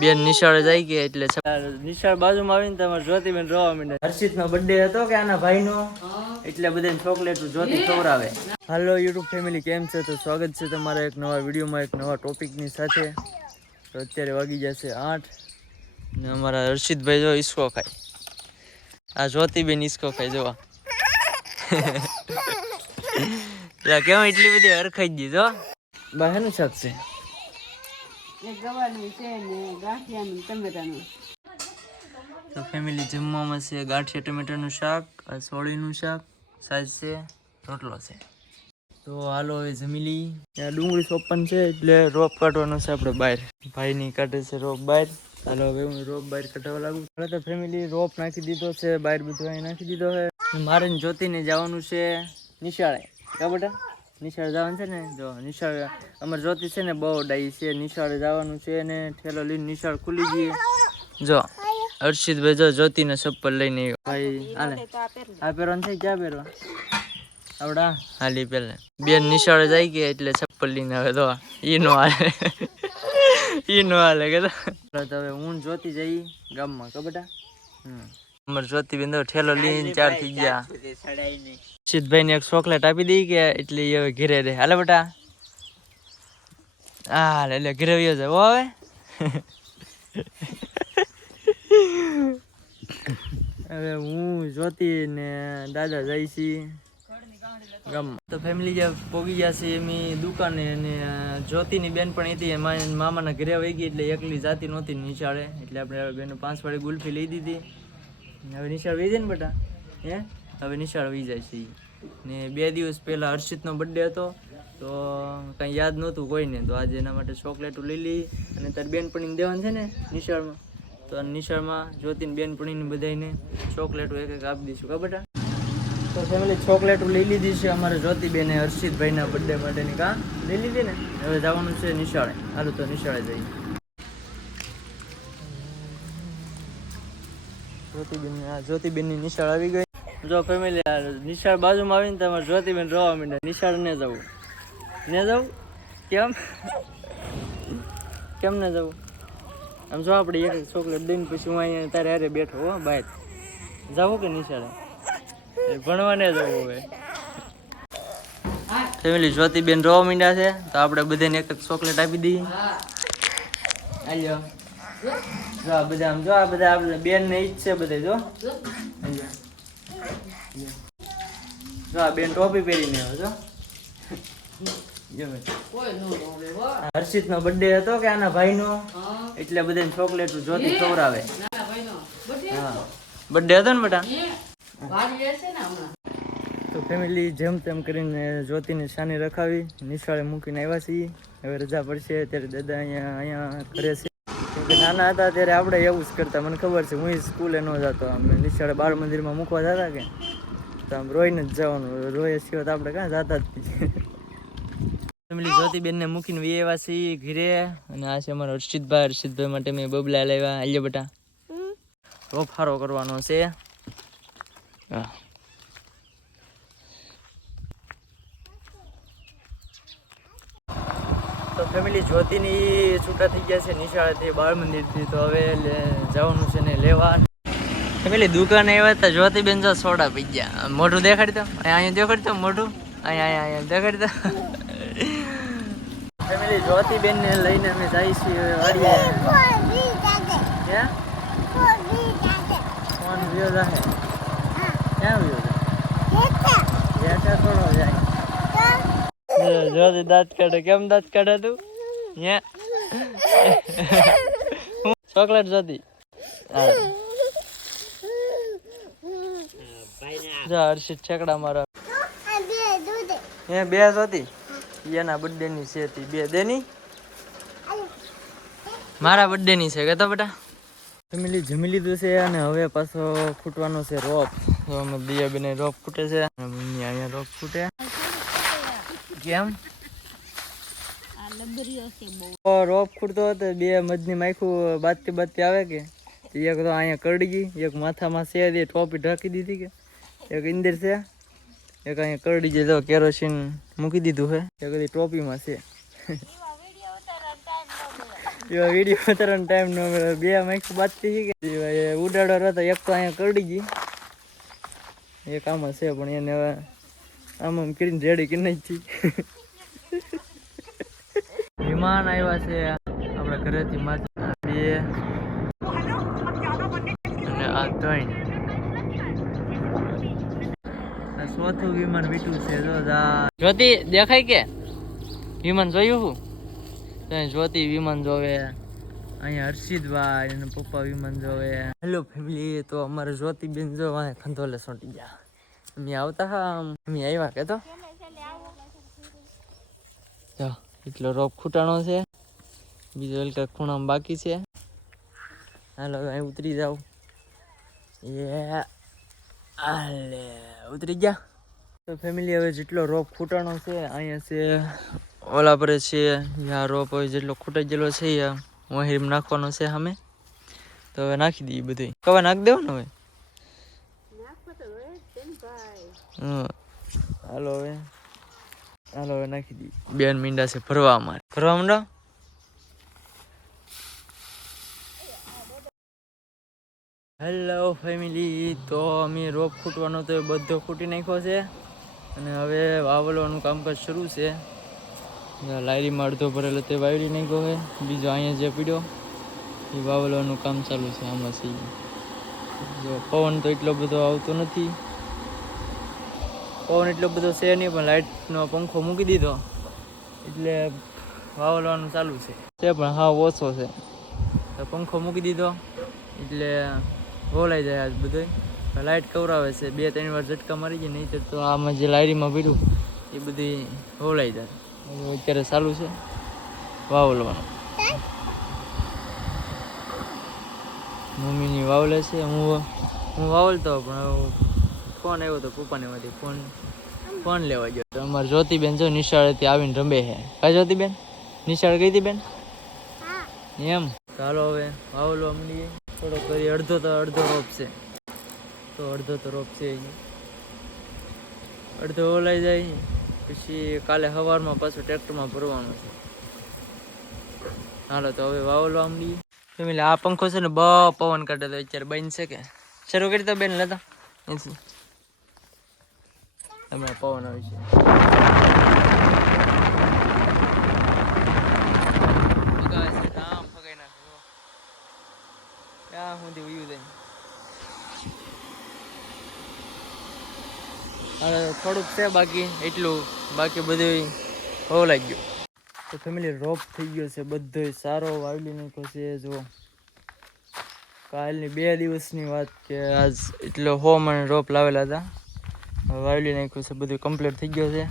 બેન નિશાળે જાય કે એટલે નિશાળ બાજુમાં આવીને તમારે જ્યોતિબેન રોવા માંડે. હર્ષિતનો બર્થડે હતો કે આના ભાઈનો, એટલે બધાને ચોકલેટ જ્યોતિ ખવડાવે. હાલો યુટ્યુબ ફેમિલી, કેમ છે? તો સ્વાગત છે તમારા એક નવા વિડીયોમાં, એક નવા ટોપિકની સાથે. તો અત્યારે વાગી જશે 8 ને અમારા હર્ષિતભાઈ જો ઈસકો ખાય. આ જ્યોતિબેન ઈસકો ખાય જોવા. કેમ એટલી બધી હરખાઈ દીધો બા? હેનું શાક છે? તો ફેમિલી જમવામાં છે ગાંઠિયા ટમેટાનું શાક, સોળીનું શાક, સાજ છે, રોટલો છે. તો હાલો હવે જમી લઈ. ત્યાં ડુંગળી સોપન છે એટલે રોપ કાઢવાનો છે આપણે બહાર. ભાઈની કાઢે છે રોપ બહાર. હાલો હવે હું રોપ બહાર કાઢવા લાગુ. તો ફેમિલી રોપ નાખી દીધો છે બહાર, બધું અહીં નાખી દીધો છે. મારે જ્યોતિને જવાનું છે નિશાળે. કા બેટા? નિશાળે જવાનું છે ને. જો નિશાળ અમારે જ્યોતિ છે ને બહુ ડાઈ છે. નિશાળે જવાનું છે ને ઠેલો લઈને નિશાળ ખુલી ગઈ. જો હર્ષિતભાઈ જો જ્યોતિને ચપ્પલ લઈને ભાઈ હાલે આ પહેરવાનું છે. ક્યાં પહેરવા આવડા? હાલી પહેલા બેન નિશાળે જાય કે એટલે ચપ્પલ લઈને આવે. તો ઈ નો હાલે, ઈ નો હાલે કે. તો હવે હું જ્યોતિ જઈ ગામમાં. કા બેટા? અમારે જ્યોતિબેન તો ઠેલો લઈને 4 થઈ ગયા. હર્ષિતભાઈ ને એક ચોકલેટ આપી દઈ કે એટલે હવે ઘેરે રહે. હાલે બેટા? હા એટલે ઘેરે વયો જાય હવે. હવે હું જ્યોતિ ને દાદા જાય છીએ ગામમાં. તો ફેમિલી જે પોગી ગયા છે એમની દુકાને, અને જ્યોતિની બેન પણ હતી મામાના ઘરે વહી ગઈ, એટલે એકલી જાતી નહોતી નિશાળે, એટલે આપણે બેને 5 વાળી ગુલ્ફી લઈ દીધી. હવે નિશાળ વહી જાય ને બેટા? હે હવે નિશાળ વહી જાય છે. ને 2 દિવસ પહેલા હર્ષિતનો બર્થડે હતો તો કાંઈ યાદ નહોતું કોઈને, તો આજે એના માટે ચોકલેટો લઈ લઈ. અને તારી બેનપણીને દેવાનું છે ને નિશાળમાં, તો નિશાળમાં જ્યોતિની બેનપણીને બધાને ચોકલેટો એક એક આપી દઈશું. કા બેટા? તો ફેમિલી ચોકલેટો લઈ લીધી છે અમારે જ્યોતિબેને હર્ષિતભાઈના બર્થડે માટેની. કા લઈ લીધી ને? હવે જવાનું છે નિશાળે. હાલો તો નિશાળે જઈએ. જ્યોતિબેનની નિશાળ આવી ગઈ. જો ફેમિલી નિશાળ બાજુમાં આવીને તમારે જ્યોતિબેન રોવા માંડે. નિશાળ ને જવું ને જવું કેમ કેમ ને જવું? આમ જો આપણે એક ચોકલેટ દઈને પછી હું અહીંયા તારે હારે બેઠો હો બહાર. જવું કે નિશાળે? ભણવા ને જવું હવે. ફેમિલી જ્યોતિબેન રોવા માંડ્યા છે તો આપણે બધાને એક એક ચોકલેટ આપી દઈએ. આલ્યો જો આ બધા, આમ જો આ બધા આપણે બેન ને ઈ જ છે બધા. જો જો આ બેન ટોપી પહેરીને આવે. જો હર્ષિત નો બર્થડે હતો કે આના ભાઈનો, એટલે બધાને ચોકલેટ જ્યોતિ ખવડાવે. હા બર્થડે હતો ને બેટા? તો ફેમિલી જેમ તેમ કરીને જ્યોતિની શાની રખાવી નિશાળે મૂકીને આવ્યા છીએ. હવે રજા પડશે ત્યારે દાદા અહીંયા ઘરે છે. કેમકે નાના હતા ત્યારે આપણે એવું જ કરતા. મને ખબર છે, હું સ્કૂલે ન જતો, અમે નિશાળે બાળ મંદિરમાં મૂકવા જતા કે તો આમ રોઈને જ જવાનું. રોય સિવાય આપણે ક્યાં જતા જ નહીં. ફેમિલી જ્યોતિબેનને મૂકીને આવ્યા છીએ ઘરે. અને આ છે અમારા હર્ષિતભાઈ. હર્ષિતભાઈ માટે મેં બબલા લાવ્યા. આલ્યો બેટા રોપ હારો કરવાનો છે. હા તો ફેમિલી જ્યોતિની છૂટા થઈ ગયા છે નિશાળેથી, બાળ મંદિરથી. તો હવે જવાનું છે ને લેવા. ફેમિલી દુકાને આવ્યા હતા. જ્યોતિબેન જો સોડા પી ગયા. મોઢું દેખાડી દો, અહીંયા દેખાડી દો મોઢું, અહીંયા દેખાડી દો. ફેમિલી જ્યોતિબેન ને લઈને અમે જઈએ છીએ વાડીએ. ફોન વ્યો જાય ક્યાં વ્યો જાય? થોડો જાય. જ્યોતિ દાંત કાઢે. કેમ દાંત કાઢે તું? ચોકલેટ જ્યોતિ. હર્ષિત છેકડા મારા. હે 2 જ્યોતિ એના બર્થડે ની છે. 2 દેની મારા બર્થડે ની છે કે તો બેટા? ફેમિલી જમી લીધું છે અને હવે પાછો ફૂટવાનો છે રોપ. અમે દિયા બેને રોપ ફૂટે છે. અહીંયા રોપ ફૂટે. કેમ રોપ ફૂટતો હતો? 2 મજની માખું બાજતી આવે કે એક તો અહીંયા કરડી ગઈ, એક માથામાં છે દે ટોપી ઢાંકી દીધી કે, એક ઇન્દર છે, એક અહીંયા કરડી જાય. તો કેરોસીન મૂકી દીધું છે, એક ટોપીમાં છે. એવા વિડીયો ઉતારવાનો ટાઈમ ન મળે. બે માઇક બાજતી છે કે ઉડાડો રહેતો એક તો અહીંયા કરડી ગઈ, એક આમાં છે પણ એને હવે આમ કરીને રેડી કરી નાખી. વિમાન આવ્યા છે આપણા ઘરેથી માત્ર 2 અને આ 3. આ 4થું વિમાન વીટું છે. જો જ્યોતિ દેખાય કે વિમાન જોયું હું ત્યાં જ્યોતિ વિમાન જોવે, અહીંયા હર્ષિતભાઈ અને પપ્પા વિમાન જોવે. હેલો ફેમિલી, તો અમારે જ્યોતિબેન જો ખંધોલે સોંટી ગયા. અમે આવતા હા અમે આવ્યા કે તો જો એટલો રોપ ખૂટાણો છે, બીજો હલકા ખૂણામાં બાકી છે. હાલો અહીં ઉતરી જાવ. આલે ઉતરી ગયા. તો ફેમિલી હવે જેટલો રોપ ખૂટાણો છે અહીંયા છે ઓલા પર છે. આ રોપ હવે જેટલો ખૂટાઈ ગયેલો છે વહીમ નાખવાનો છે સામે. તો હવે નાખી દઈએ બધું. કવા નાખી દેવો ને હવે. હાલો હવે નાખી દઈએ. 2 મીંડા છે ભરવા અમારે. ભરવા માંડો. હેલો ફેમિલી, તો અમે રોપ ખૂટવાનો તો બધો ખૂટી નાખ્યો છે અને હવે વાવલવાનું કામકાજ શરૂ છે. લાયરીમાં અડધો ભરેલો તે વાવડી નાખ્યો છે. બીજો અહીંયા જે પીડ્યો એ વાવલવાનું કામ ચાલુ છે. આમાં છે જો પવન તો એટલો બધો આવતો નથી. પવન એટલો બધો છે નહીં, પણ લાઇટનો પંખો મૂકી દીધો એટલે વાવલવાનું ચાલુ છે. પણ હા ઓછો છે તો પંખો મૂકી દીધો એટલે વોલાઈ જાય. આજ બધું લાઇટ કવરાવે છે. 2-3 વાર ઝટકા મારી જાય, નહીં તો આમાં જે લાયરીમાં પીડ્યું એ બધી વોલાઈ જાય. અત્યારે ચાલુ છે વાવલવાનું. મમ્મીની વાવલે છે. હું વાવલતો પણ ફોન આવ્યો તો પપ્પાનેમાંથી ફોન લેવા ગયો. તો અમારે જ્યોતિબેન જો નિશાળેથી આવીને રમે છે. કા જ્યોતિબેન નિશાળ ગઈ હતી બેન? એમ. ચાલો હવે વાવલવા મળીએ. થોડો કરી અડધો રોપ છે તો અડધો તો રોપ છે. અડધો ઓલાઈ જાય પછી કાલે સવારમાં પાછું ટ્રેક્ટરમાં ભરવાનું છે. હાલો તો હવે વાવલવા મળીએ. ફેમિલી આ પંખો છે ને પવન કાઢે તો અત્યારે બંધ છે કે શરૂ કરી તો બેન લેતા હમણાં પવન આવે છે. ક્યાં સુધી ઉયું જાય. હવે થોડુંક છે બાકી, એટલું બાકી બધું ઓલાઈ ગયું. તો ફેમિલી રોપ થઈ ગયો છે બધો સારો વાવડી નાખ્યો છે. જો કાલની 2 દિવસની વાત કે આજ એટલો 100 મણ રોપ લાવેલા હતા. વાવડી નાખ્યું છે બધું કમ્પ્લીટ થઈ ગયો છે.